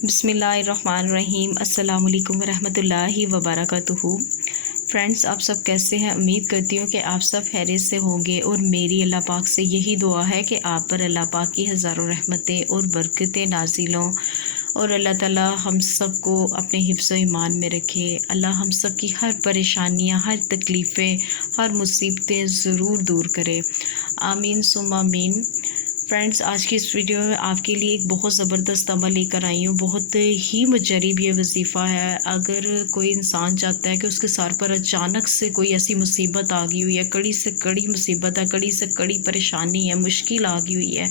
बिस्मिल्लाहिर्रहमानिर्रहीम। अस्सलाम वालेकुम रहमतुल्लाहि व बरकातुहू। फ्रेंड्स, आप सब कैसे हैं? उम्मीद करती हूँ कि आप सब खैरियत से होंगे और मेरी अल्लाह पाक से यही दुआ है कि आप पर अल्लाह पाक की हज़ारों रहमतें और बरकतें नाज़िल हों और अल्लाह ताला हम सब को अपने हिफ्ज़ ईमान में रखे। अल्लाह हम सब की हर परेशानियाँ, हर तकलीफ़ें, हर मुसीबतें ज़रूर दूर करे। आमीन सुम्मा आमीन। फ्रेंड्स, आज की इस वीडियो में आपके लिए एक बहुत ज़बरदस्त अमल लेकर आई हूँ। बहुत ही मुजरिब ये वजीफ़ा है। अगर कोई इंसान चाहता है कि उसके सर पर अचानक से कोई ऐसी मुसीबत आ गई हुई है, कड़ी से कड़ी मुसीबत है, कड़ी से कड़ी परेशानी है, मुश्किल आ गई हुई है,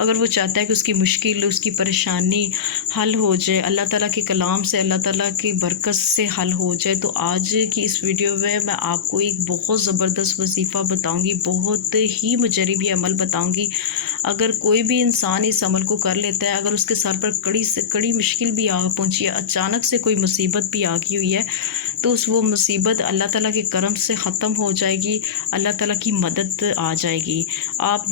अगर वो चाहता है कि उसकी मुश्किल, उसकी परेशानी हल हो जाए, अल्लाह ताला के कलाम से, अल्लाह ताला की बरकत से हल हो जाए, तो आज की इस वीडियो में मैं आपको एक बहुत ज़बरदस्त वजीफ़ा बताऊँगी, बहुत ही मुजरिब ये अमल बताऊँगी। अगर कोई भी इंसान इस अमल को कर लेता है, अगर उसके सर पर कड़ी से कड़ी मुश्किल भी आ पहुंची है, अचानक से कोई मुसीबत भी आ गई हुई है, तो वो मुसीबत अल्लाह ताला के करम से ख़त्म हो जाएगी, अल्लाह ताला की मदद आ जाएगी। आप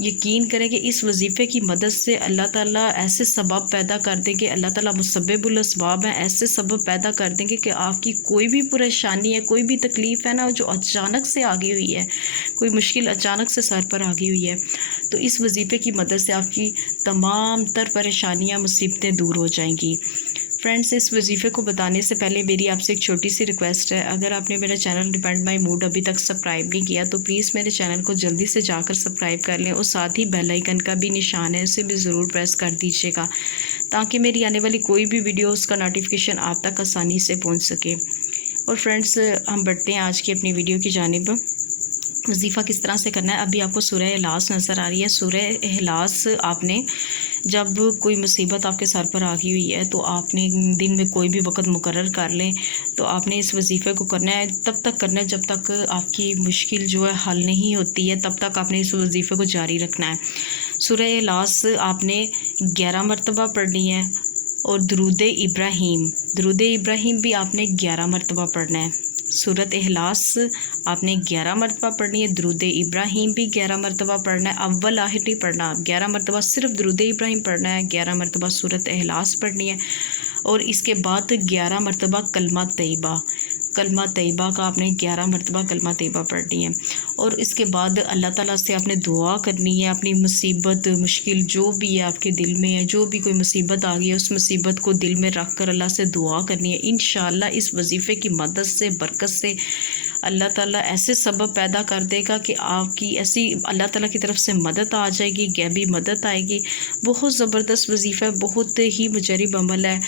यकीन करें कि इस वजीफ़े की मदद से अल्लाह ताला ऐसे सबब पैदा कर देंगे, अल्लाह ताला मुसब्बिबुल असबाब हैं, ऐसे सबब पैदा कर देंगे कि आपकी कोई भी परेशानी है, कोई भी तकलीफ़ है ना, जो अचानक से आ गई हुई है, कोई मुश्किल अचानक से सर पर आ गई हुई है, तो इस वजीफ़े की मदद से आपकी तमाम तर परेशानियाँ, मुसीबतें दूर हो जाएंगी। फ्रेंड्स, इस वजीफ़े को बताने से पहले मेरी आपसे एक छोटी सी रिक्वेस्ट है। अगर आपने मेरा चैनल डिपेंड माई मूड अभी तक सब्सक्राइब नहीं किया तो प्लीज़ मेरे चैनल को जल्दी से जाकर सब्सक्राइब कर लें और साथ ही बेल आइकन का भी निशान है, उसे भी ज़रूर प्रेस कर दीजिएगा ताकि मेरी आने वाली कोई भी वीडियो उसका नोटिफिकेशन आप तक आसानी से पहुँच सके। और फ्रेंड्स, हम बढ़ते हैं आज की अपनी वीडियो की जानिब। वजीफ़ा किस तरह से करना है, अभी आपको सूरह इखलास नज़र आ रही है। सूरह इखलास आपने जब कोई मुसीबत आपके सर पर आ गई हुई है तो आपने दिन में कोई भी वक़्त मुकर्रर कर लें, तो आपने इस वजीफ़े को करना है, तब तक करना है जब तक आपकी मुश्किल जो है हल नहीं होती है, तब तक आपने इस वजीफ़े को जारी रखना है। सूरह इखलास आपने 11 मरतबा पढ़नी है और दरूद इब्राहीम भी आपने 11 मरतबा पढ़ना है। सूरत इखलास आपने 11 मरतबा पढ़नी है, दरूद इब्राहीम भी 11 मरतबा पढ़ना है। अव्वल आखिर नहीं पढ़ना, 11 मरतबा सिर्फ दरूद इब्राहीम पढ़ना है, 11 मरतबा सूरत इखलास पढ़नी है और इसके बाद 11 मरतबा कलमा तैयबा का आपने 11 मरतबा कलमा तैयबा पढ़नी है। और इसके बाद अल्लाह ताला से आपने दुआ करनी है, अपनी मुसीबत, मुश्किल जो भी है आपके दिल में है, जो भी कोई मुसीबत आ गई है, उस मुसीबत को दिल में रख कर अल्लाह से दुआ करनी है। इंशाअल्लाह इस वजीफ़े की मदद से, बरकत से अल्लाह ताला ऐसे सबब पैदा कर देगा कि आपकी ऐसी अल्लाह ताला की तरफ से मदद आ जाएगी, गैबी मदद आएगी। बहुत ज़बरदस्त वजीफ़ा है, बहुत ही मुजरिब अमल है।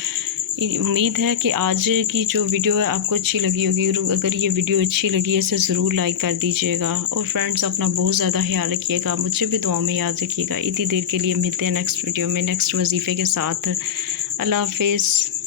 उम्मीद है कि आज की जो वीडियो है आपको अच्छी लगी होगी, और अगर ये वीडियो अच्छी लगी है इसे ज़रूर लाइक कर दीजिएगा। और फ्रेंड्स, अपना बहुत ज़्यादा ख्याल रखिएगा, मुझे भी दुआ में याद रखिएगा। इतनी देर के लिए मिलते हैं नेक्स्ट वीडियो में नेक्स्ट वजीफ़े के साथ। अल्लाह हाफिज़।